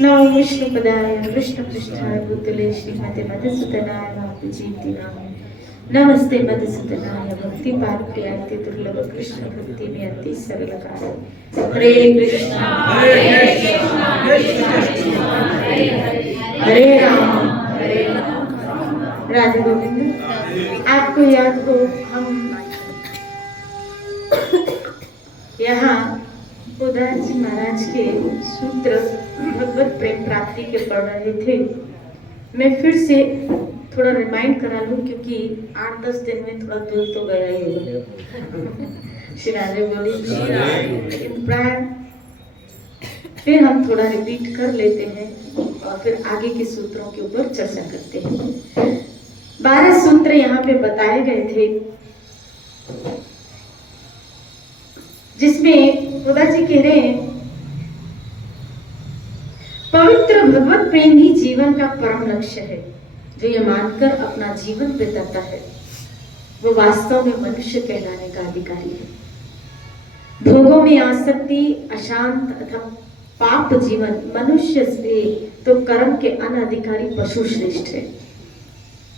नमो विष्णुपदाय कृष्णपृष्ठाय भूतले श्रीमते मधुसूदनाय महापुजीति नाम नमस्ते मधुसूदनाय भक्ति पारप्रियाति दुर्लभ कृष्ण भक्ति में अति सरल कार्य हरे कृष्णा हरे राम राधे गोविंद। आपको याद हो हम यहाँ उदार जी महाराज के सूत्र भगवत प्रेम प्राप्ति के पढ़ रहे थे। मैं फिर से थोड़ा रिमाइंड करा लूं क्योंकि 8-10 दिन में थोड़ा दूर तो गया ही होगा। श्री राधे बोली लेकिन प्राय फिर हम थोड़ा रिपीट कर लेते हैं और फिर आगे के सूत्रों के ऊपर चर्चा करते हैं। 12 सूत्र यहाँ पे बताए गए थे जिसमें खुदा जी कह रहे हैं पवित्र भगवत प्रेम ही जीवन का परम लक्ष्य है। जो ये मानकर अपना जीवन बिताता है वो वास्तव में मनुष्य कहलाने का अधिकारी है। भोगों में आसक्ति अशांत अथवा पाप जीवन मनुष्य से तो कर्म के अनधिकारी पशु श्रेष्ठ है।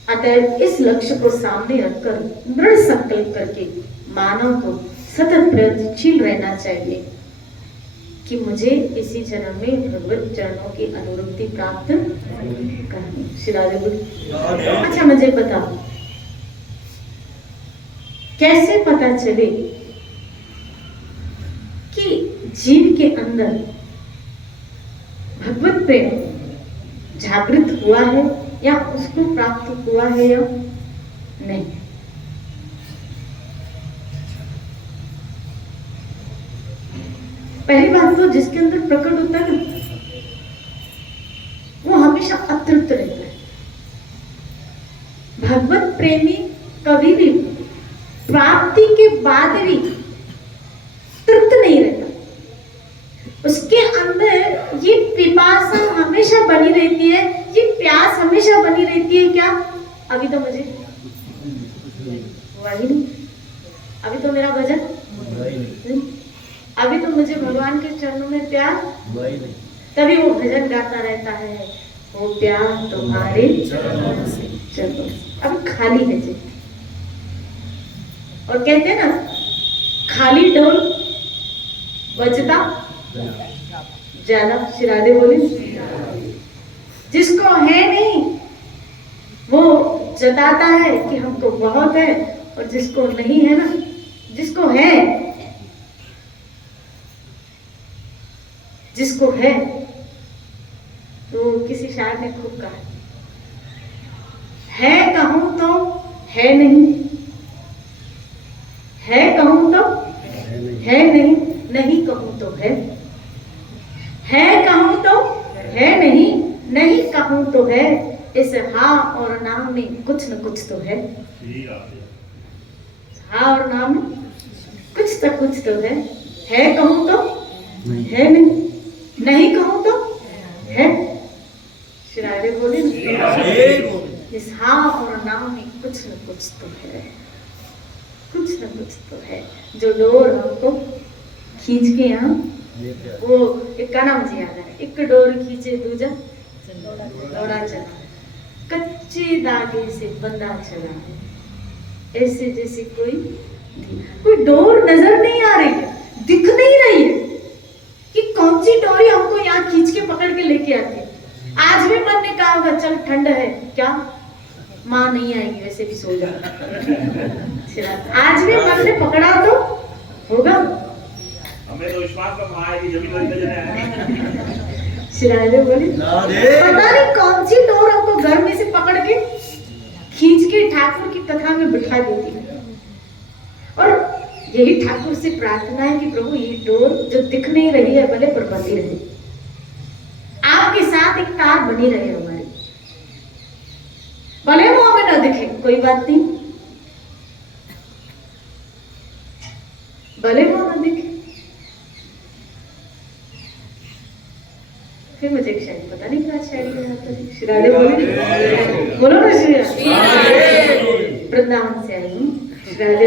अतः इस लक्ष्य को सामने रखकर दृढ़ संकल्प करके मानव को सतत प्रयत्नशील रहना चाहिए कि मुझे इसी जन्म में भगवत चरणों की अनुरक्ति प्राप्त करनी। श्री राधे बोली। अच्छा मुझे बताओ कैसे पता चले कि जीव के अंदर भगवत प्रेम जागृत हुआ है या उसको प्राप्त हुआ है या नहीं। पहली बात तो जिसके अंदर प्रकट होता है ना वो हमेशा अतृप्त रहता है। भगवत प्रेमी कभी भी प्राप्ति के बाद भी तृप्त नहीं रहता। उसके अंदर ये पिपासा हमेशा बनी रहती है, ये प्यास हमेशा बनी रहती है। क्या अभी तो मुझे हुआ ही नहीं, अभी तो मेरा भजन नहीं, अभी तो मुझे भगवान के चरणों में प्यार नहीं। तभी वो भजन गाता रहता है, वो प्यार तुम्हारे चरणों से। अभी खाली है जी। और कहते हैं ना खाली ढोल बजता ज्यादा। श्री राधे बोले जिसको है नहीं वो जताता है कि हमको बहुत है, और जिसको नहीं है ना, जिसको है तो किसी शायर ने खूब कहा है कहूं तो है नहीं, है कहूं तो है नहीं, नहीं कहूं तो है कहूं तो है नहीं, नहीं कहूं तो है। इस हाँ और ना में कुछ न कुछ तो है। हाँ और ना में कुछ तो है कहूं तो है नहीं, नहीं कहूं तो है। श्री राधे बोले इस हाँ और ना में कुछ न कुछ तो है, कुछ न कुछ तो है। जो डोर हमको खींच के यहाँ वो एक गाना मुझे याद है, एक डोर खींचे दूजा दौड़ा चला, कच्चे धागे से बंधा चला, ऐसे जैसे कोई डोर नजर नहीं आ रही है, दिख नहीं रही है कि कौन सी डोरी हमको यहाँ खींच के पकड़ के लेके आती है। आज भी मन ने कहा होगा चल ठंड है क्या, माँ नहीं आएगी वैसे भी सो जा। आज भी मन ने पकड़ा तो होगा, हमें तो विश्वास पर माँ आएगी जब भी शिराजे बोली पता नहीं कौन सी डोर हमको घर में से पकड़ के खींच के ठाकुर की कथा में बिठा देती है। और यही ठाकुर से प्रार्थना है कि प्रभु ये डोर जो दिख नहीं रही है भले पर बंधी रहे, आपके साथ एक तार बनी रहे हमारी, भले वो हमें न दिखे कोई बात नहीं, भले वो न दिखे। फिर मुझे एक शायरी पता नहीं क्या शायरी है, श्री राधे बोलो ना श्री वृंदावन से आई हूँ। श्री राधे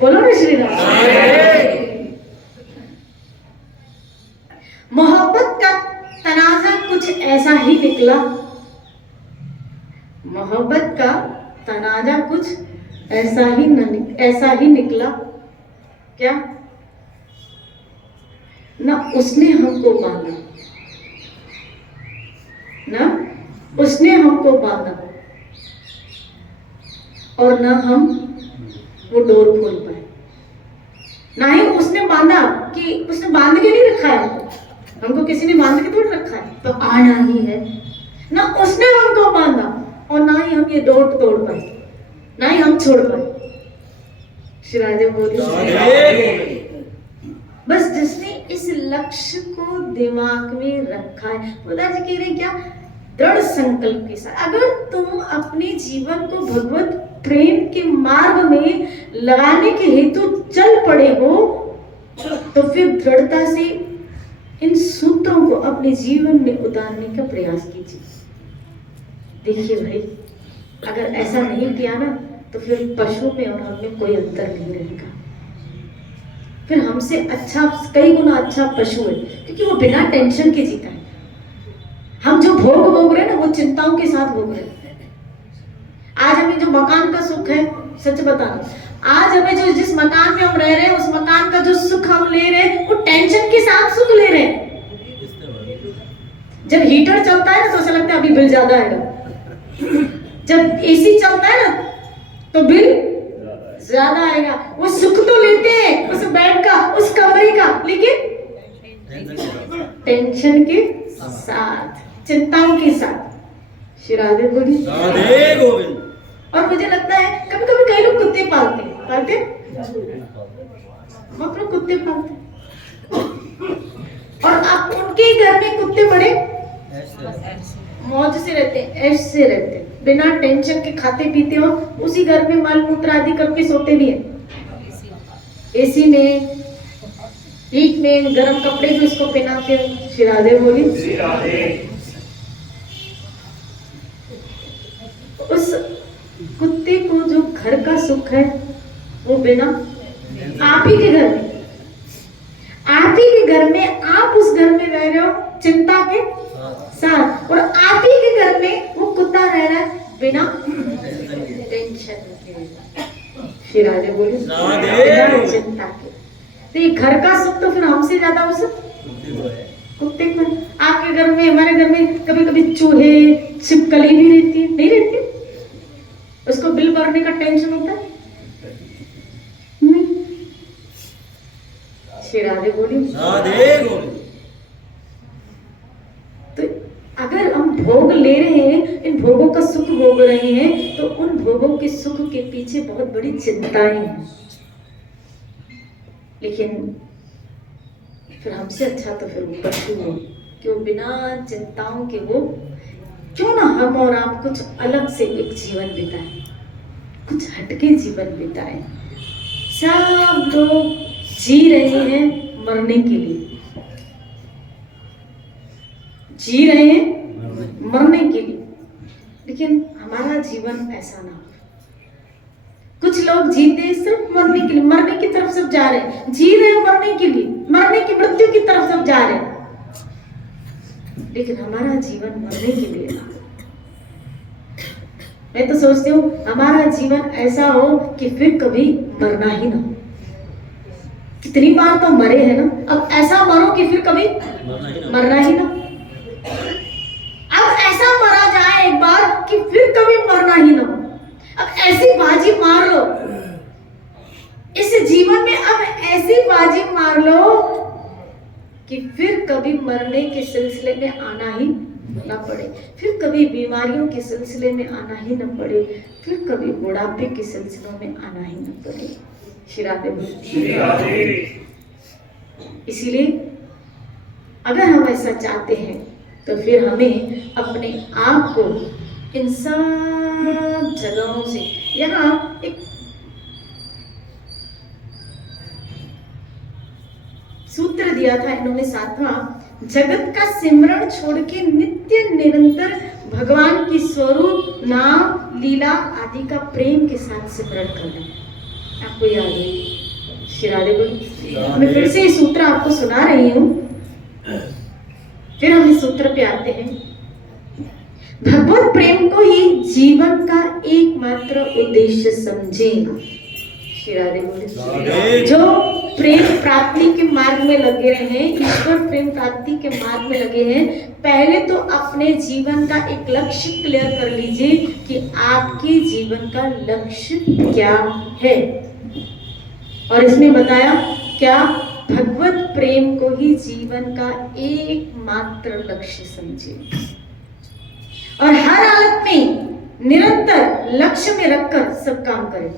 बोलो ना श्री राधे। मोहब्बत का कुछ ऐसा ही निकला, मोहब्बत का तनाजा कुछ ऐसा ही निकला। क्या? ना उसने हमको बांधा, ना उसने हमको बांधा, और ना हम वो डोर खोल पाए। ना ही उसने बांधा, कि उसने बांध के नहीं रखा है हमको, किसी ने बांध के थोड़ी रखा है, तो आना ही है। ना उसने हमको बांधा और ना ही हम ये डोर तोड़ पाए, ना ही हम छोड़ पाए। श्री राधे बोली। बस जिसने इस लक्ष्य को दिमाग में रखा है, खुदा जी कह रहे क्या? दृढ़ संकल्प के साथ अगर तुम अपने जीवन को भगवत प्रेम के मार्ग में लगाने के हेतु चल पड़े हो, तो फिर दृढ़ता से इन सूत्रों को अपने जीवन में उतारने का प्रयास कीजिए। देखिए भाई, अगर ऐसा नहीं किया ना, तो फिर पशु में और हम में कोई अंतर नहीं रहेगा। फिर हमसे अच्छा, कई गुना अच्छा पशु है, क्योंकि वो बिना टेंशन के जीता है। हम जो भोग रहे हैं ना, वो चिंताओं के साथ भोग रहे हैं। आज हमें जो मकान का सुख है, सच बताना, आज हमें जो जिस मकान में हम रह रहे हैं, उस मकान का जो सुख हम ले रहे हैं, वो टेंशन के साथ सुख ले रहे हैं। जब हीटर चलता है ना, तो ऐसा लगता है अभी बिल ज्यादा आएगा। जब एसी चलता है ना, तो बिल ज्यादा आएगा। वो सुख तो लेते हैं उस बेड का, उस कमरे का, लेकिन टेंशन के साथ, चिंताओं के साथ। श्री राधे बोली। और मुझे लगता है कभी कभी कई लोग कुत्ते पालते हम लोग कुत्ते पालते, और आप उनके घर में कुत्ते बड़े मौज से रहते हैं, ऐश से रहते हैं, बिना टेंशन के खाते पीते हो, उसी घर में मल मूत्र आदि करके सोते भी हैं, एसी में, हीट में, गर्म कपड़े भी उसको पहनाते हो। श्री राधे बोली। उस कुत्ते को जो घर का सुख है, वो बिना आप ही के घर में, आप ही के घर में, आप उस घर में रह रहे हो चिंता के साथ, और आप ही के घर में वो कुत्ता रह रहा है बिना टेंशन के। श्री राधे बोली। बिना चिंता के। तो ये घर का सुख तो फिर हमसे ज्यादा उस कुत्ते को। आपके घर में, हमारे घर में कभी कभी चूहे, छिपकली भी रहती है, नहीं रहती? उसको बिल भरने का टेंशन होता है? नहीं। श्री राधे बोली। तो अगर हम भोग ले रहे हैं, इन भोगों का सुख भोग रहे हैं, तो उन भोगों के सुख के पीछे बहुत बड़ी चिंताएं हैं। लेकिन फिर हमसे अच्छा तो फिर वो पशु हो, कि वो बिना चिंताओं के, वो क्यों ना हम और आप कुछ अलग से एक जीवन बिताएं, कुछ हटके जीवन बिताएं। सब लोग जी रहे हैं मरने के लिए, जी रहे हैं मरने के लिए, लेकिन हमारा जीवन ऐसा ना हो। कुछ लोग जीते हैं सिर्फ मरने के लिए, मरने की तरफ सब जा रहे हैं, जी रहे हैं मरने के लिए, मरने की मृत्यु की तरफ सब जा रहे हैं, लेकिन हमारा जीवन मरने के लिए ना। मैं तो सोचती हूँ हमारा जीवन ऐसा हो कि फिर कभी मरना ही ना हो। कितनी बार तो मरे हैं ना, अब ऐसा मरो कि फिर कभी मरना ही ना। अब ऐसा मरा जाए एक बार कि फिर कभी मरना ही ना हो। अब ऐसी बाजी मार लो इस जीवन में, अब ऐसी बाजी मार लो कि फिर कभी मरने के सिलसिले में आना ही ना पड़े, फिर कभी बीमारियों के सिलसिले में आना ही ना पड़े, फिर कभी बुढ़ापे के सिलसिलों में आना ही ना पड़े। श्री राधे। इसीलिए अगर हम ऐसा चाहते हैं, तो फिर हमें अपने आप को इन सब जगहों से, यहाँ एक सूत्र दिया था इन्होंने, सातवां, जगत का सिमरण छोड़ के नित्य निरंतर भगवान की स्वरूप, नाम, लीला आदि का प्रेम के साथ सिमरण करना। आपको याद है? श्री राधे बोली। मैं फिर से ये सूत्र आपको सुना रही हूँ। फिर हम इस सूत्र पे आते हैं। भगवत प्रेम को ही जीवन का एकमात्र उद्देश्य समझे। श्री राधे बोले। जो प्रेम प्राप्ति के मार्ग में लगे रहे हैं, ईश्वर प्रेम प्राप्ति के मार्ग में लगे हैं, पहले तो अपने जीवन का एक लक्ष्य क्लियर कर लीजिए कि आपके जीवन का लक्ष्य क्या है। और इसमें बताया क्या, भगवत प्रेम को ही जीवन का एकमात्र लक्ष्य समझे और हर हालत में निरंतर लक्ष्य में रखकर सब काम करें।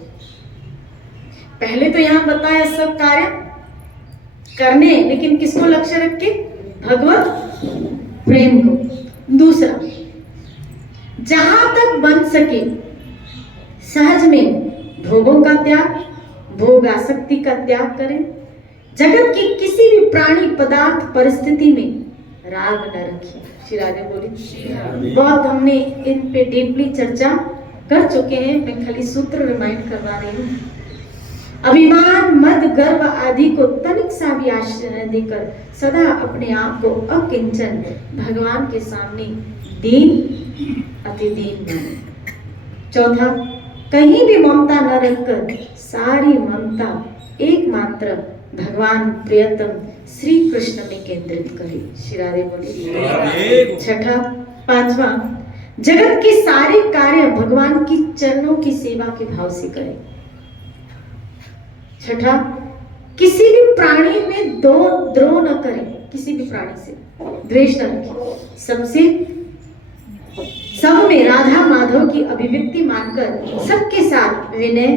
पहले तो यहां बताया सब कार्य करने, लेकिन किसको लक्ष्य रख के? भगवत प्रेम को। दूसरा, जहां तक बन सके सहज में भोगों का त्याग, भोग आसक्ति का त्याग करें। जगत की किसी भी प्राणी पदार्थ परिस्थिति में राग न रखिए। श्री राधे बोली। बहुत हमने इन पे डीपली चर्चा कर चुके हैं, मैं खाली सूत्र रिमाइंड करवा रही हूँ। अभिमान, मद, गर्व आदि को तनिक सा भी आश्रय न देकर सदा अपने आप को अकिंचन भगवान के सामने दीन अति दीन माने। चौथा, कहीं भी ममता न रखकर सारी ममता एकमात्र भगवान प्रियतम श्री कृष्ण में केंद्रित करें। श्री राधे बोली। छठा, पांचवा, जगत के सारे कार्य भगवान की चरणों की सेवा के भाव से करें। छठा, किसी भी प्राणी में द्रोह न करें, किसी भी प्राणी से द्वेष न रखें, सबसे सब में राधा माधव की अभिव्यक्ति मानकर सबके साथ विनय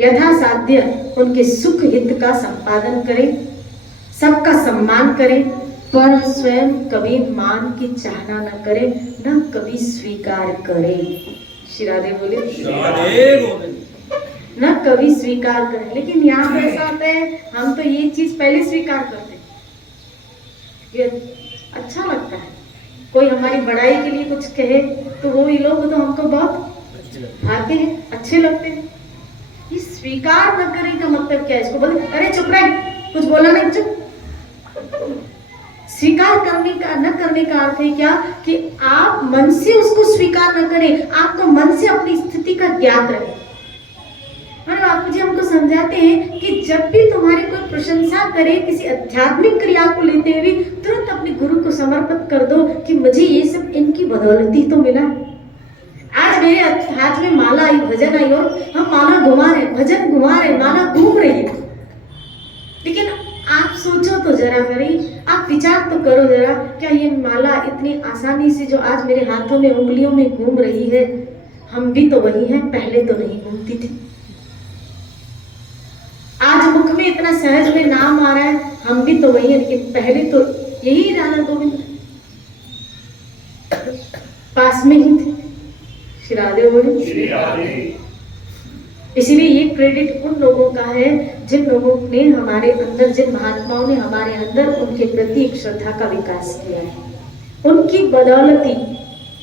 यथासाध्य उनके सुख हित का संपादन करें, सबका सम्मान करें, पर स्वयं कभी मान की चाहना न करें, न कभी स्वीकार करें। श्री राधे बोले। न कभी स्वीकार करें। लेकिन यहाँ पर ऐसा होता है, हम तो ये चीज पहले स्वीकार करते हैं, ये अच्छा लगता है। कोई हमारी बड़ाई के लिए कुछ कहे तो वो ही लोग तो हमको बहुत भाते हैं, अच्छे लगते हैं। ये स्वीकार न करें का मतलब क्या है? इसको बोले अरे चुप रहे, कुछ बोला नहीं, चुप। स्वीकार करने का न करने का अर्थ है क्या कि आप मन से उसको स्वीकार न करें, आपको मन से अपनी स्थिति का ज्ञात रहे। और बापू जी हमको समझाते हैं कि जब भी तुम्हारी कोई प्रशंसा करे किसी आध्यात्मिक क्रिया को लेते हुए, तुरंत अपने गुरु को समर्पित कर दो कि मुझे ये सब इनकी बदौलती तो मिला। आज मेरे हाथ में माला आई, भजन आई और हम माला घुमा रहे, भजन घुमा रहे, माला घूम रही है। लेकिन आप सोचो तो जरा करी, आप विचार तो करो जरा, क्या ये माला इतनी आसानी से जो आज मेरे हाथों में उंगलियों में घूम रही है, हम भी तो वही हैं, पहले तो नहीं घूमती थी। आज मुख में इतना सहज में नाम आ रहा है, हम भी तो वही हैं, लेकिन पहले तो यही राधा गोविंद पास में ही थे। श्री राधे बोले। इसीलिए ये क्रेडिट उन लोगों का है जिन लोगों ने हमारे अंदर, जिन महात्माओं ने हमारे अंदर उनके प्रति एक श्रद्धा का विकास किया है। उनकी बदौलती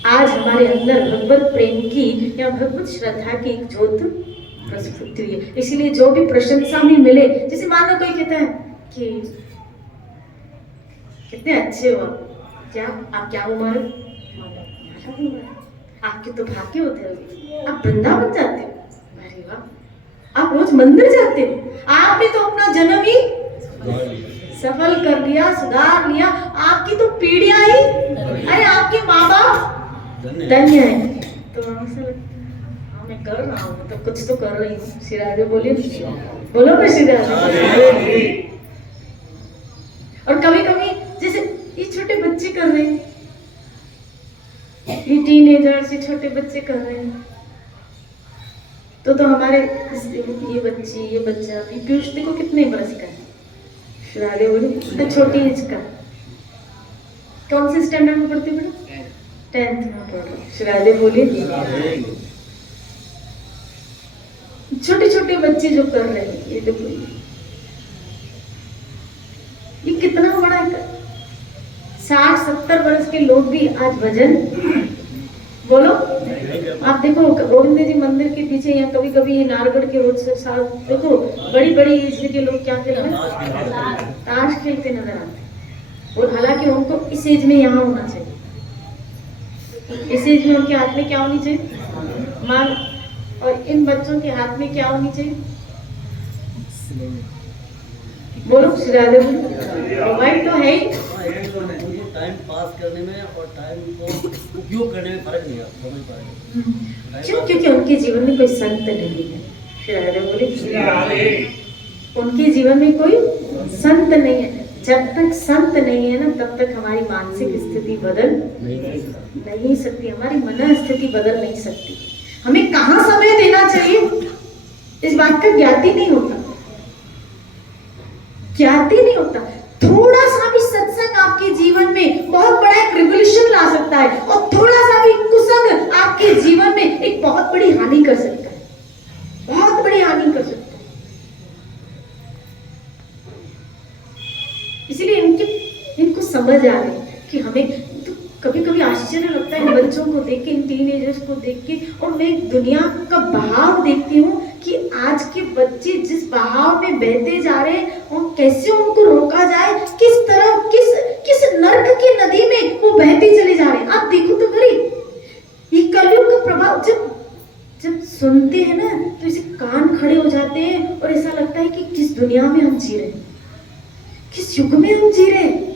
आज हमारे अंदर भगवत प्रेम की या भगवत श्रद्धा की एक ज्योत प्रस्फुट हुई है। इसीलिए जो भी प्रशंसा में मिले, जैसे मान लो कोई कहता है कि कितने अच्छे हो, क्या आप क्या उम्र, आपके तो भाग्य होते हो, आप वृंदावन जाते हो, अरे वाह, आप रोज मंदिर जाते हो, आपने तो अपना जन्म ही सफल कर लिया, सुधार लिया, आपकी तो पीढ़ियां ही, अरे आपके माँ बाप धन्य है। तो ऐसा लगता है हाँ मैं कर रहा हूँ, तो कुछ तो कर रही हूँ। श्री राधे बोलिए, बोलो ना श्री राधे। और कभी कभी जैसे ये छोटे बच्चे कर रहे हैं, ये टीनेजर्स, ये छोटे बच्चे कर रहे हैं, तो हमारे ये बच्ची, ये बच्चा, ये पीयूष देखो कितने बरस का है, श्री राधे बोलिए, इतना छोटी एज का। कौन से स्टैंडर्ड में पढ़ते बेटा? 10th में पढ़ रहे। श्री राधे बोलिए। छोटे छोटे बच्चे जो कर रहे हैं, ये देखो ये कितना बड़ा है। 60-70 वर्ष के लोग भी आज भजन, बोलो आप देखो गोविंद जी मंदिर के पीछे या कभी कभी ये नारगढ़ के रोड से साथ देखो बड़ी बड़ी एज के लोग क्या खेलते हैं, ताश खेलते नजर आते हैं। और हालांकि उनको इस एज में यहाँ होना चाहिए, इस एज में उनके हाथ में क्या होनी चाहिए, मान, और इन बच्चों के हाथ में क्या होनी चाहिए, बोलो श्री राधे, मोबाइल तो है ही, टाइम पास करने में और टाइम को उपयोग करने में फर्क नहीं है, समझ पाएंगे। क्यों? क्योंकि उनके जीवन में कोई संत नहीं है। श्री राधे बोले, उनके जीवन में कोई संत नहीं है। जब तक संत नहीं है ना, तब तक हमारी मानसिक स्थिति बदल नहीं सकती, हमारी मन स्थिति बदल नहीं सकती। हमें कहाँ समय देना चाहिए इस बात का ज्ञाति नहीं होता, ज्ञाति नहीं होता। थोड़ा सा भी सत्संग आपके जीवन में बहुत बड़ा एक रिवोल्यूशन ला सकता है, और थोड़ा सा भी कुसंग आपके जीवन में एक बहुत बड़ी हानि कर सकता है, बहुत बड़ी हानि कर सकता है। इसीलिए इनको समझ आ रही कि हमें तो कभी कभी आश्चर्य लगता है इन बच्चों को देख के, इन टीनेजर्स को देख के, और मैं दुनिया का बहाव देखती हूँ कि आज के बच्चे जिस बहाव में बहते जा रहे हैं, और कैसे उनको रोका जाए, किस तरह किस नर्क की नदी में वो बहते चले जा रहे हैं। आप देखो तो खरी, ये कलयुग का प्रभाव जब सुनते हैं ना, तो इसे कान खड़े हो जाते हैं, और ऐसा लगता है कि किस दुनिया में हम जी रहे हैं, किस युग में हम जी रहे हैं।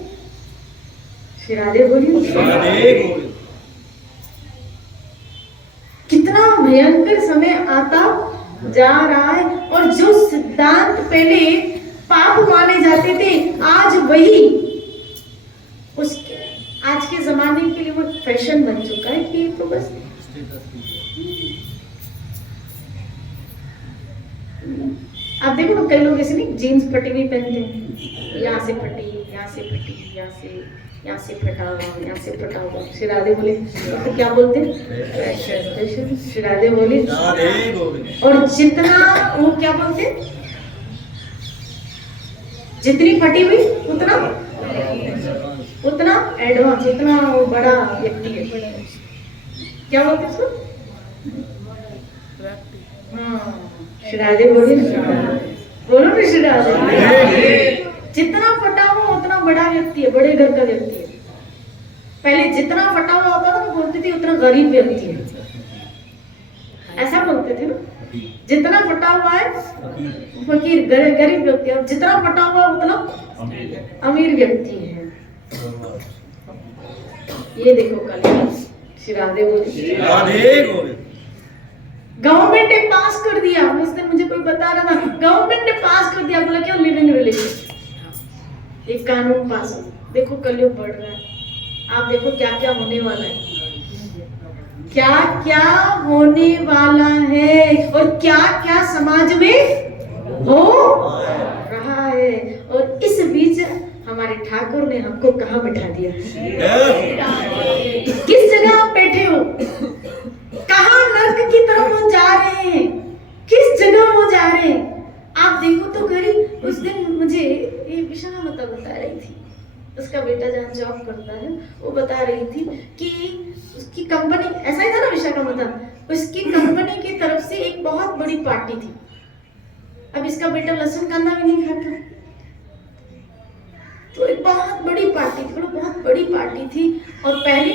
श्री राधे बोलिए, कितना भयंकर समय आता जा रहा है, और जो सिद्धांत पहले पाप माने जाते थे, आज वही उसके आज के जमाने के लिए वो फैशन बन चुका है कि तो बस आप देखो ना, कई लोग ऐसे नहीं जीन्स फटी हुई पहनते हैं, यहाँ से फटी, यहाँ से फटी, यहाँ से फटा हुआ, यहाँ से फटा हुआ। श्री राधे बोले, तो क्या बोलते हैं, श्री राधे बोले, और जितना वो क्या बोलते हैं, जितनी फटी हुई उतना एडवांस, जितना वो बड़ा व्यक्ति है, क्या बोलते हैं उसको, श्री राधे बोलिए, बोलो ना श्री राधे। जितना फटा हुआ उतना बड़ा व्यक्ति है, बड़े घर का व्यक्ति है। पहले जितना फटा हुआ होता था, बोलते थे उतना गरीब व्यक्ति है, ऐसा बोलते थे ना। जितना फटा हुआ है फकीर, गरीब व्यक्ति है, जितना फटा हुआ उतना अमीर व्यक्ति है। ये देखो कल श्री राधे बोली, गवर्नमेंट ने पास कर दिया, उस दिन मुझे कोई बता रहा था, गवर्नमेंट ने पास कर दिया, बोला क्या, लिविंग रिलेशन, एक कानून पास हो। देखो कलयुग बढ़ रहा है, आप देखो क्या क्या होने वाला है, क्या क्या होने वाला है, और क्या क्या समाज में हो रहा है। और इस बीच हमारे ठाकुर ने हमको कहाँ बैठा दिया, किस जगह आप बैठे हो, कहाँ नर्क की तरफ वो जा रहे हैं, किस जगह वो जा रहे हैं। आप देखो तो खरी, उस दिन मुझे ये विशाखा माता बता रही थी, उसका बेटा जहाँ जॉब करता है, वो बता रही थी कि उसकी कंपनी, ऐसा ही था ना विशाखा माता, उसकी कंपनी की तरफ से एक बहुत बड़ी पार्टी थी। अब इसका बेटा लहसुन कांदा भी नहीं खाता, तो एक बहुत बड़ी पार्टी थी, बहुत बड़ी पार्टी थी, और पहले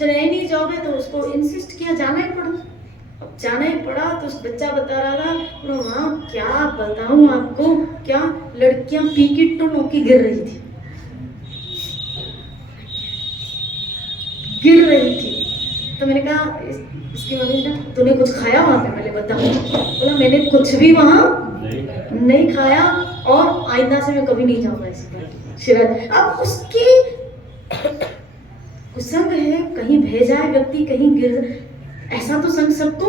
नई जॉब है तो उसको इंसिस्ट किया, जाना ही पड़ा। अब जाना ही पड़ा तो उस बच्चा बता रहा था, वहाँ क्या बताऊं आपको, क्या लड़कियां पी की टुन होके गिर रही थी, गिर रही थी। तो मैंने कहा, इसकी मम्मी ने, तूने कुछ खाया वहां पे, मैंने बताया, बोला मैंने कुछ भी वहां नहीं खाया, और आइंदा से मैं कभी नहीं जाऊंगा ऐसी पार्टी। शिराज, अब उसकी कुसंग है, कहीं भेजा है व्यक्ति, कहीं गिर, ऐसा तो संग सबको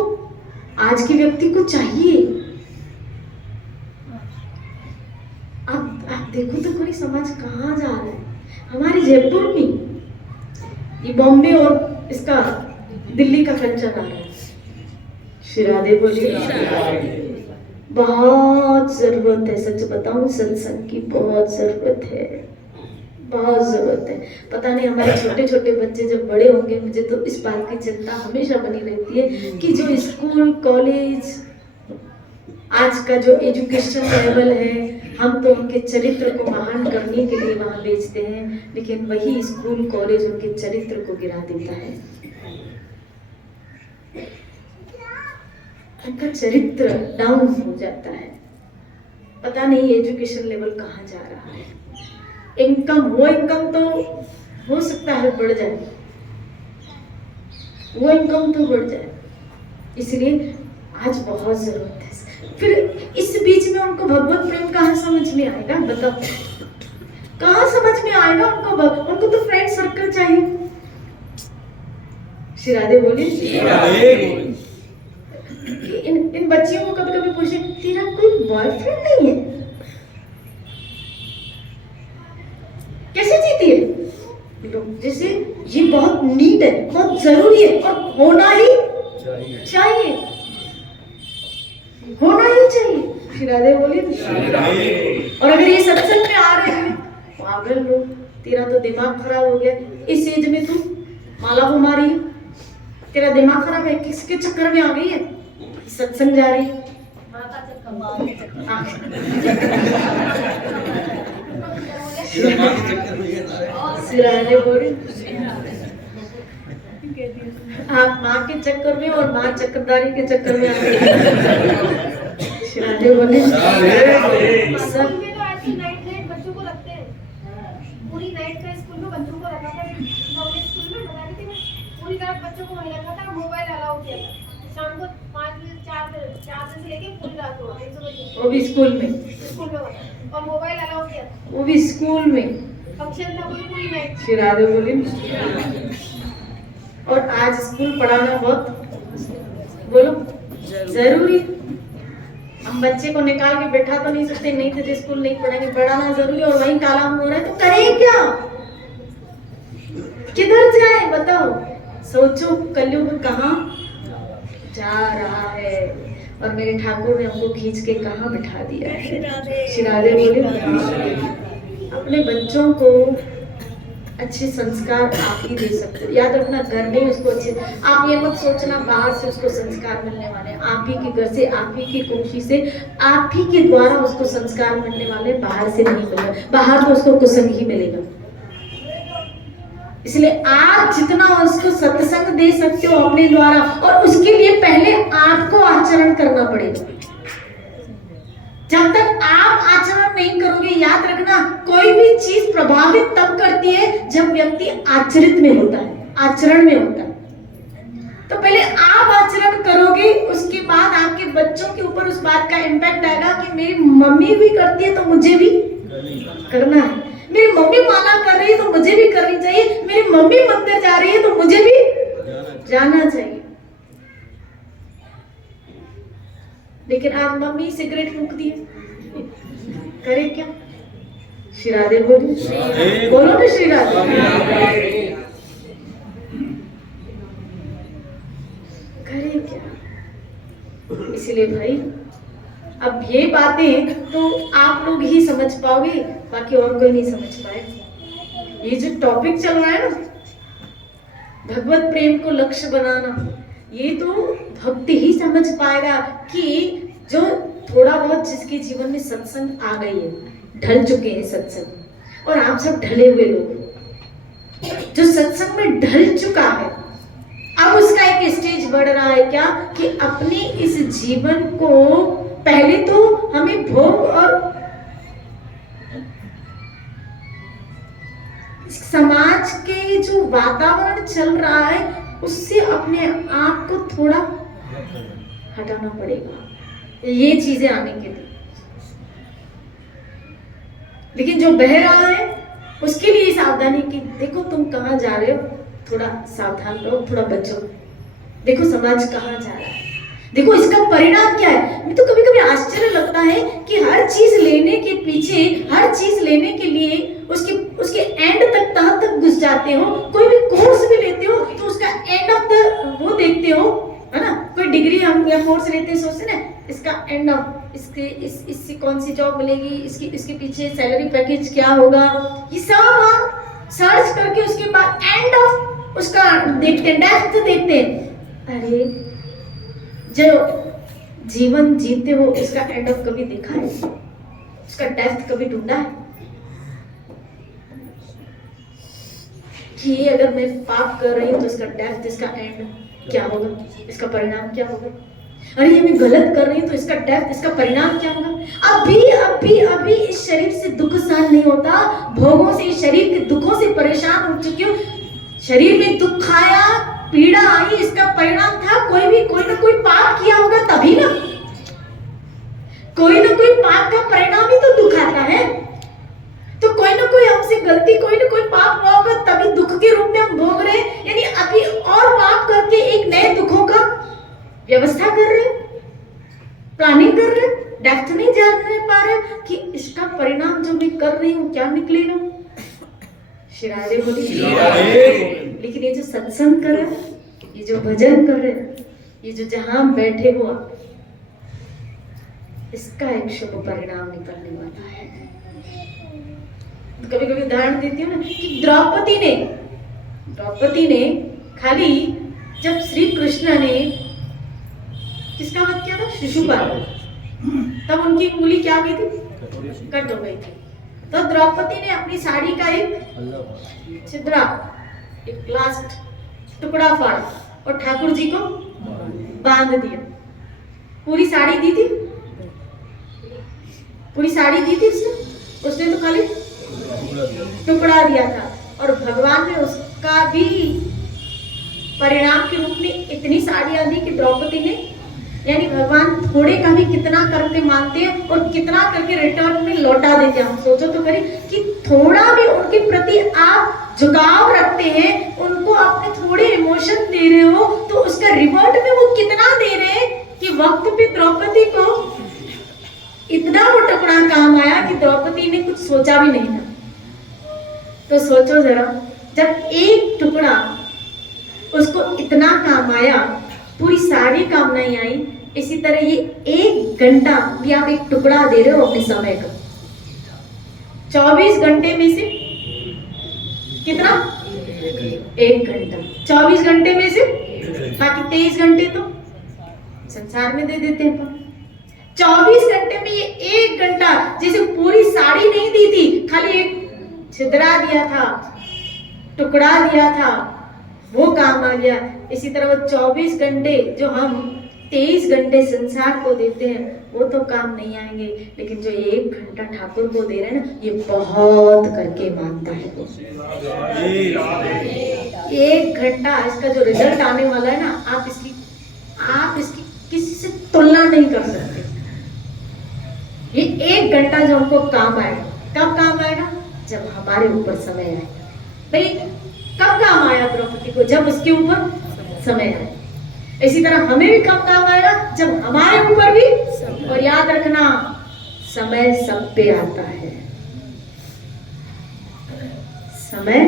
आज के व्यक्ति को चाहिए। आप देखो तो कोई समाज कहाँ जा रहा है। हमारे जयपुर में ये बॉम्बे और इसका दिल्ली का कल्चर आ रहा है। श्री राधे बोलिए, बहुत जरूरत है, सच बताऊं सत्संग की बहुत जरूरत है, बहुत जरूरत है। पता नहीं हमारे छोटे छोटे बच्चे जब बड़े होंगे, मुझे तो इस बात की चिंता हमेशा बनी रहती है कि जो स्कूल कॉलेज आज का जो एजुकेशन लेवल है, हम तो उनके चरित्र को महान करने के लिए वहां भेजते हैं, लेकिन वही स्कूल कॉलेज उनके चरित्र को गिरा देता है। उनका चरित्र डाउन हो जाता है। पता नहीं एजुकेशन लेवल कहाँ जा रहा है। इनकम तो हो सकता है बढ़ जाए, वो इनकम तो बढ़ जाए, इसलिए आज बहुत जरूरत है। फिर इस बीच में उनको भगवत प्रेम कहाँ समझ में आएगा? बताओ, कहाँ समझ में आएगा उनको तो फ्रेंड सर्कल चाहिए। श्री राधे बोलिए। इन बच्चियों को कभी कभी पूछे, तेरा कोई बॉयफ्रेंड नहीं है? कैसे जीती है? जैसे ये बहुत नीड है, बहुत जरूरी है और होना ही चाहिए, होना ही चाहिए। श्री राधे बोलिए। और अगर ये सत्संग में आ रहे हैं, पागल लोग, तेरा तो दिमाग खराब हो गया, इस एज में तू माला घुमा रही है, तेरा दिमाग खराब है, किसके चक्कर में आ गई है, सत्संग जा रही है। श्री राधे बोलिए। आप माँ के चक्कर में और माँ चक्करदारी के चक्कर में आ गई। श्री राधे बोलिए। सब नाइट बच्चों को रखते हैं, पूरी नाइट का स्कूल में बच्चों को रखा था। नवोदय स्कूल में बता रही थी मैं, पूरी रात बच्चों को वहीं रखा था, मोबाइल अलाउ किया था। शाम को 4 बजे से लेके पूरी रात हुआ, वो भी स्कूल में होता और मोबाइल अलाउ किया था, वो भी स्कूल में फंक्शन था पूरी नाइट। श्री राधे बोलिए। और आज स्कूल पढ़ाना बहुत बोलो जरूरी। हम बच्चे को निकाल के बैठा तो नहीं सकते, नहीं तो स्कूल नहीं पढ़ाएंगे, पढ़ाना जरूरी। और वहीं काला हो रहा है तो करें क्या, किधर जाए बताओ? सोचो कलयुग कहाँ जा रहा है और मेरे ठाकुर ने हमको खींच के कहाँ बिठा दिया है। श्री राधे बोलिए। अपने बच्चों को अच्छे संस्कार आप ही दे सकते हो। याद रखना, घर में उसको अच्छे, आप ये मत सोचना बाहर से उसको संस्कार मिलने वाले हैं। आप ही के घर से, आप ही की कोशिश से, आप ही के द्वारा उसको संस्कार मिलने वाले, बाहर से नहीं मिलेगा। बाहर तो उसको कुसंग ही मिलेगा। इसलिए आप जितना उसको सत्संग दे सकते हो अपने द्वारा, और उसके लिए पहले आपको आचरण करना पड़ेगा। जब तक आप आचरण नहीं करोगे, याद रखना, कोई भी चीज प्रभावित तब करती है जब व्यक्ति आचरित में होता है, आचरण में होता है। तो पहले आप आचरण करोगे, उसके बाद आपके बच्चों के ऊपर उस बात का इम्पैक्ट आएगा कि मेरी मम्मी भी करती है तो मुझे भी करना है, मेरी मम्मी माला कर रही है तो मुझे भी करनी चाहिए, मेरी मम्मी मंदिर जा रही है तो मुझे भी जाना चाहिए। लेकिन आज मम्मी सिगरेट फूंक दी है, करे क्या? श्री राधे बोलो, बोलो ना श्री राधे। करे क्या? इसलिए भाई, अब ये बातें तो आप लोग ही समझ पाओगे, बाकी और कोई नहीं समझ पाए। ये जो टॉपिक चल रहा है ना, भगवत प्रेम को लक्ष्य बनाना, ये तो भक्त ही समझ पाएगा कि जो थोड़ा बहुत जिसके जीवन में सत्संग आ गई है, ढल चुके हैं सत्संग, और आप सब ढले हुए लोग, जो सत्संग में ढल चुका है, अब उसका एक स्टेज बढ़ रहा है क्या कि अपने इस जीवन को पहले तो हमें भोग और समाज के जो वातावरण चल रहा है उससे अपने आप को थोड़ा हटाना पड़ेगा, ये चीजें आने के लिए। लेकिन जो बह रहा है उसके लिए सावधानी की, देखो तुम कहाँ जा रहे हो, थोड़ा सावधान रहो, थोड़ा बचो, देखो समाज कहाँ जा रहा है, देखो इसका परिणाम क्या है। मुझे तो कभी कभी आश्चर्य लगता है कि हर चीज लेने के पीछे, हर चीज लेने के लिए उसके एंड तक, तह तक घुस जाते हो। कोई भी कोर्स भी लेते हो तो उसका एंड ऑफ द वो देखते हो, है ना? कोई डिग्री हम या कोर्स लेते हैं, सोचते ना इसका एंड ऑफ, इससे कौन सी जॉब मिलेगी, इसके पीछे सैलरी पैकेज क्या होगा, ये सब हम सर्च करके उसके बाद एंड ऑफ उसका देखते हैं, डेप्थ देखते हैं। अरे जो जीवन जीते हो उसका एंड ऑफ कभी देखा है? उसका डेप्थ कभी ढूंढा है कि ये अगर मैं पाप कर रही हूँ तो इसका डेप्थ, इसका एंड क्या होगा, इसका परिणाम क्या होगा? अरे ये मैं गलत कर रही हूँ तो इसका डेप्थ, इसका परिणाम क्या होगा? अभी अभी अभी इस शरीर से दुख सहन नहीं होता, भोगों से, इस शरीर के दुखों से परेशान हो चुकी हूँ। शरीर में दुख आया, पीड़ा आई, इसका परिणाम था कोई ना कोई पाप किया होगा तभी ना। कोई ना कोई पाप का परिणाम ही तो दुख आता है। तो कोई ना कोई हमसे गलती, कोई ना कोई पाप हुआ होगा तभी दुख के रूप में हम भोग रहे हैं। यानी अभी और पाप करके एक नए दुखों का व्यवस्था कर रहे, प्लानिंग कर रहे, डेप्थ नहीं जान पा रहे कि इसका परिणाम जो मैं कर रही हूँ क्या निकलेगा। श्री राधे बोली। लेकिन ये जो सत्संग कर रहे, ये जो भजन कर रहे, ये जो जहां बैठे हो आप, इसका एक शुभ परिणाम निकलने वाला है। कभी कभी उदाहरण देती हूँ ना कि द्रौपदी ने खाली जब श्री कृष्ण ने किसका वध किया था, शिशुपाल, तब उनकी उंगली क्या हो गई थी, कट हो गई थी। तो द्रौपदी ने अपनी साड़ी का एक छिद्रा, एक लास्ट टुकड़ा फाड़ा और ठाकुर जी को बांध दिया। पूरी साड़ी दी थी, पूरी साड़ी दी थी उसने तो खाली टुकड़ा दिया था। और भगवान ने उसका भी परिणाम के रूप में इतनी साड़ियां दी कि द्रौपदी ने, यानी भगवान थोड़े का भी कितना करके मानते हैं और कितना करके रिटर्न में लौटा देते हैं। हम सोचो तो करें कि थोड़ा भी उनके प्रति आप झुकाव रखते हैं, उनको आपने थोड़े इमोशन दे रहे हो तो उसका रिवर्ट में वो कितना दे रहे हैं कि वक्त पे द्रौपदी को इतना वो टुकड़ा काम आया कि द्रौपदी ने कुछ सोचा भी नहीं था। तो सोचो जरा, जब एक टुकड़ा उसको इतना काम आया, पूरी सारी काम नहीं आई, इसी तरह ये 1 घंटा भी आप एक टुकड़ा दे रहे हो अपने समय का। 24 घंटे में से कितना, 1 घंटा। 24 घंटे में से बाकी 23 घंटे तो संसार में दे देते हैं। 24 घंटे में ये 1 घंटा, जैसे पूरी साड़ी नहीं दी थी, खाली एक छिद्रा दिया था, टुकड़ा दिया था, वो काम आ गया। इसी तरह वो 24 घंटे जो हम 23 घंटे संसार को देते हैं वो तो काम नहीं आएंगे, लेकिन जो 1 घंटा ठाकुर को दे रहे हैं ना, ये बहुत करके मानता है। 1 घंटा इसका जो रिजल्ट आने वाला है ना, आप इसकी किसी से तुलना नहीं कर सकते। ये 1 घंटा जो हमको काम आएगा, कब काम आएगा, जब हमारे ऊपर समय आएगा। भाई कब काम आया द्रौपदी को, जब उसके ऊपर समय आया। इसी तरह हमें भी कब काम आएगा, जब हमारे ऊपर भी। और याद रखना, समय सब पे आता है, समय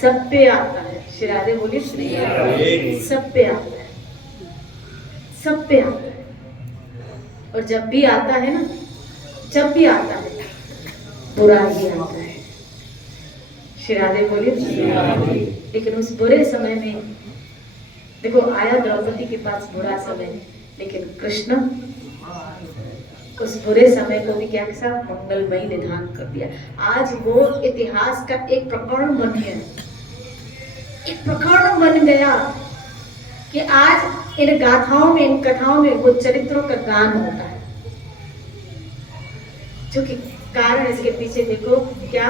सब पे आता है। श्री राधे बोली, सब पे आता है, सब पे आता है। और जब भी आता है ना, जब भी आता है बुरा ही आता है। श्री राधे बोली। लेकिन उस बुरे समय में देखो, आया द्रौपदी के पास बुरा समय, लेकिन कृष्ण उस बुरे समय को भी क्या सा मंगलमय निधान कर दिया। आज वो इतिहास का एक प्रकरण बन गया, एक प्रकरण बन गया कि आज इन गाथाओं में, इन कथाओं में वो चरित्रों का गान होता है। जो कि कारण इसके पीछे देखो क्या,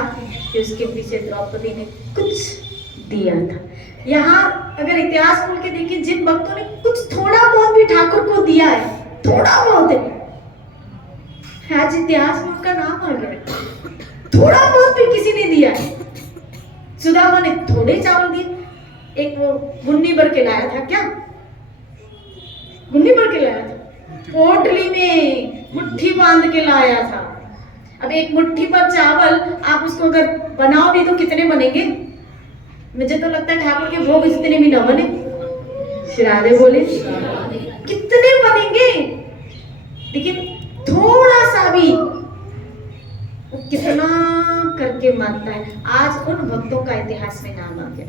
कि उसके पीछे द्रौपदी ने कुछ दिया था। यहाँ अगर इतिहास खोल के देखिए, जिन भक्तों ने कुछ थोड़ा बहुत भी ठाकुर को दिया है, थोड़ा बहुत है, आज इतिहास में उनका नाम आ गया। थोड़ा बहुत भी किसी ने दिया है। सुदामा ने थोड़े चावल दिए, एक वो गुन्नी भर के लाया था, क्या गुन्नी भर के लाया था, पोटली में मुट्ठी बांध के लाया था। अब एक मुट्ठी पर चावल आप उसको अगर बनाओ भी तो कितने बनेंगे? मुझे तो लगता है ठाकुर के भोग इतने भी न बने। श्री राधे बोले, कितने बनेंगे? लेकिन थोड़ा सा भी वो कितना करके मानता है। आज उन भक्तों का इतिहास में नाम आ गया।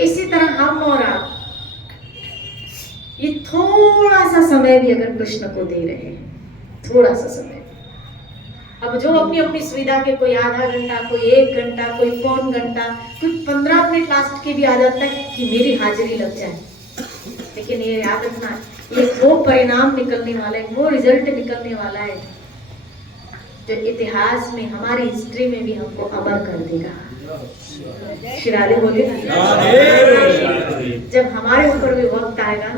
इसी तरह हम और आप ये थोड़ा सा समय भी अगर कृष्ण को दे रहे हैं, थोड़ा सा समय, अब जो अपनी अपनी सुविधा के, कोई आधा घंटा, कोई 1 घंटा, कोई पौन घंटा, कोई 15 मिनट लास्ट के भी आ जाता है कि मेरी हाजिरी लग जाए, लेकिन ये याद रखना, ये वो परिणाम निकलने वाला है, वो रिजल्ट निकलने वाला है जो इतिहास में, हमारी हिस्ट्री में भी हमको अमर कर देगा। श्री राधे बोले ना, जब हमारे ऊपर भी वक्त आएगा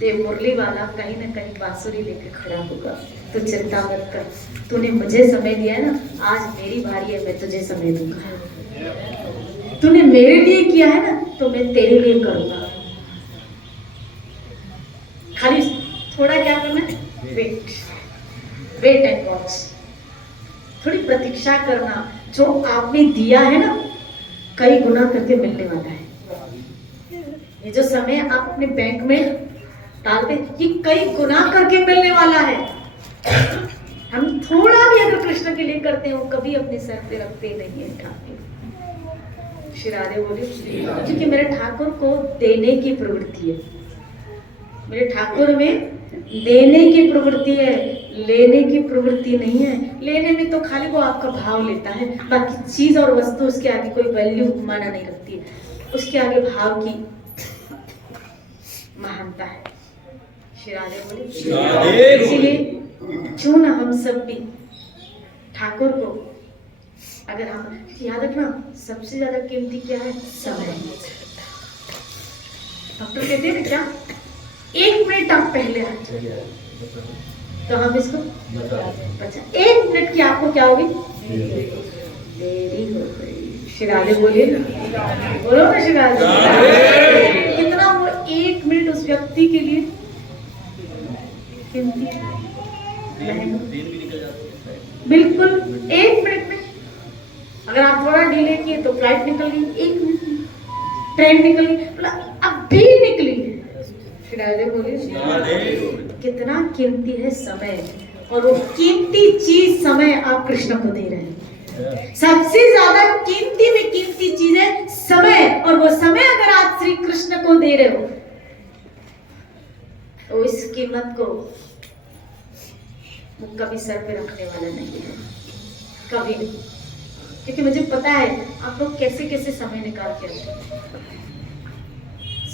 तो ये मुरली वाला कहीं ना कहीं बांसुरी लेकर खड़ा होगा, तो चिंता मत कर, तूने मुझे समय दिया है ना, आज मेरी बारी है, मैं तुझे समय दूंगा। तूने मेरे लिए किया है ना, तो मैं तेरे लिए करूंगा। खाली थोड़ा क्या करना है, वेट एंड वॉच, थोड़ी प्रतीक्षा करना। जो आपने दिया है ना, कई गुना करके मिलने वाला है। ये जो समय आप अपने बैंक में डालते, ये कई गुना करके मिलने वाला है। हम थोड़ा भी अगर कृष्ण के लिए करते हैं, वो कभी अपने सर पे रखते नहीं है ठाकुर। श्री राधे बोले, क्योंकि मेरे ठाकुर को देने की प्रवृत्ति है, मेरे ठाकुर में देने की प्रवृत्ति है, लेने की प्रवृत्ति नहीं है। लेने में तो खाली वो आपका भाव लेता है, बाकी चीज और वस्तु उसके आगे कोई वैल्यू माना नहीं रखती है, उसके आगे भाव की महानता है। श्री राधे बोले, इसीलिए क्यों ना हम सब भी ठाकुर को, अगर हम याद रखना, सबसे ज्यादा कीमती क्या है, समय। डॉक्टर कहते हैं क्या, 1 मिनट आप पहले आ जाए तो हम इसको बचा, 1 मिनट की आपको क्या होगी, देरी हो गई। श्री राधे बोलिए ना, बोलो ना श्री राधे। कितना वो 1 मिनट उस व्यक्ति के लिए कीमती है, बिल्कुल 1 मिनट में। अगर आप थोड़ा डिले किए तो फ्लाइट निकल गई, 1 मिनट में ट्रेन निकल गई, मतलब अब भी निकली है। श्री राधे बोलिए, कितना कीमती है समय, और वो कीमती चीज समय आप कृष्ण को दे रहे हैं। सबसे ज्यादा कीमती में कीमती चीज है समय, और वो समय अगर आप श्री कृष्ण को दे रहे हो तो इस कीमत को वो कभी सर पे रखने वाला नहीं है, कभी नहीं। क्योंकि मुझे पता है आप लोग कैसे कैसे समय निकाल के आते हैं।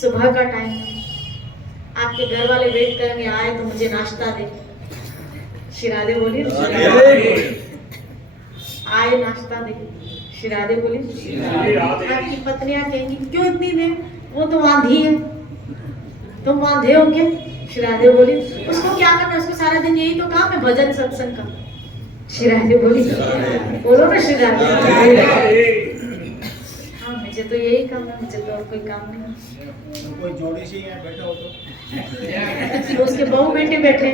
सुबह का टाइम है, आपके घर वाले वेट करेंगे, आए तो मुझे नाश्ता दे। श्री राधे बोलिए, आए नाश्ता दे। श्री राधे बोलिए। आपकी पत्नियां कहेंगी क्यों इतनी देर, वो तो वांधी है, तुम वांधे हो क्या। श्री राधे बोलिए, उसको क्या करना है, उसको सारा दिन यही तो काम है, भजन सत्संग का। श्री राधे बोलिए, बोलो ना श्री राधे। हाँ, मुझे तो यही काम है, मुझे तो और कोई काम नहीं। कोई जोड़ी से यहाँ बैठा हो तो उसके बहू बेटे बैठे।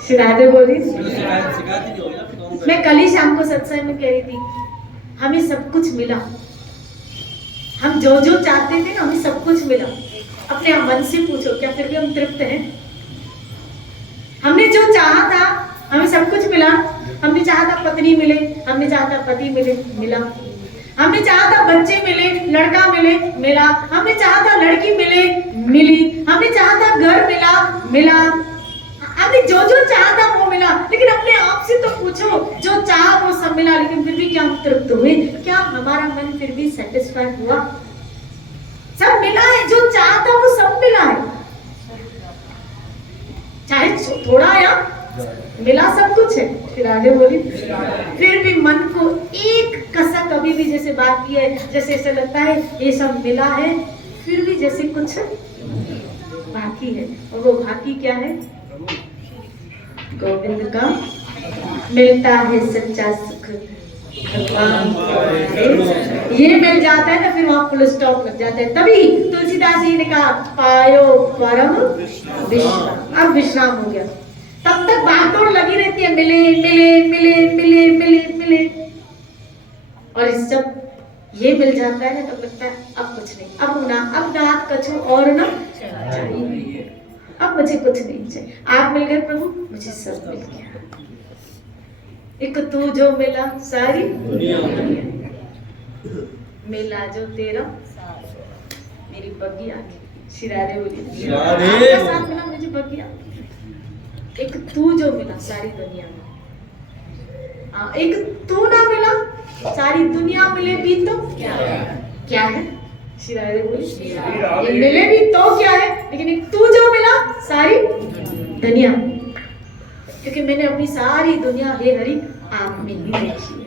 श्री राधे बोली, मैं कल ही शाम को सत्संग में कह रही थी, हमें सब कुछ मिला, हम जो जो चाहते थे ना, हमें सब कुछ मिला। अपने मन से पूछो, क्या फिर भी हम तृप्त हैं? हमने जो चाहा था हमें सब कुछ मिला। हमने चाहा था पत्नी मिले, हमने चाहा था पति मिले, मिला। हमने चाहा था बच्चे मिले, लड़का मिले, मिला। हमने चाहा था लड़की मिले, मिली। हमने चाहा था घर मिला, मिला। हमने जो जो चाहा था वो मिला। लेकिन अपने आप से तो पूछो, जो चाहा वो सब मिला, लेकिन फिर भी क्या हम तृप्त हुए? क्या हमारा मन फिर भी सेटिस्फाइड हुआ? सब मिला है, जो चाहा था वो सब मिला है, चाहे थोड़ा या मिला, सब कुछ है। फिर आगे बोली, फिर भी मन को एक कसक अभी भी जैसे बाकी है, जैसे ऐसा लगता है ये सब मिला है, फिर भी जैसे कुछ बाकी है। और वो बाकी क्या है? गोविंद का मिलता है सच्चा सुख भगवान को, ये मिल जाता है ना, फिर वहां फुल स्टॉप लग जाता है। तभी तुलसीदास जी ने कहा, पायो परम विश्राम। अब विश्राम हो गया, तब तक भागदौड़ लगी रहती है, मिले मिले मिले मिले मिले मिले। और इस जब ये मिल जाता है ना, तब लगता है अब कुछ नहीं, अब ना कछु और ना चाहिए, अब मुझे कुछ नहीं चाहिए। आप मिल गए प्रभु, मुझे सब मिल गया। एक तू जो मिला सारी दुनिया मिला, जो तेरा मेरी बग्गी आगे। श्री राधे बोलिए। श्री राधे। आपका साथ मिला मुझे बगिया, एक तू जो मिला सारी दुनिया में, एक तू ना मिला सारी दुनिया मिले भी तो क्या है? श्री राधे बोलिए। ये मिले भी तो क्या है, लेकिन एक तू जो मिला सारी दुनिया, क्योंकि मैंने अपनी सारी दुनिया हे हरि आप में ही देखी है,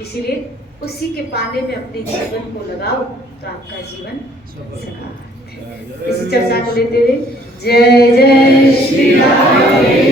इसीलिए उसी के पाने में अपने जीवन को लगाओ तो आपका जीवन सका। इसी चर्चा को लेते हुए जय जय श्री राधे।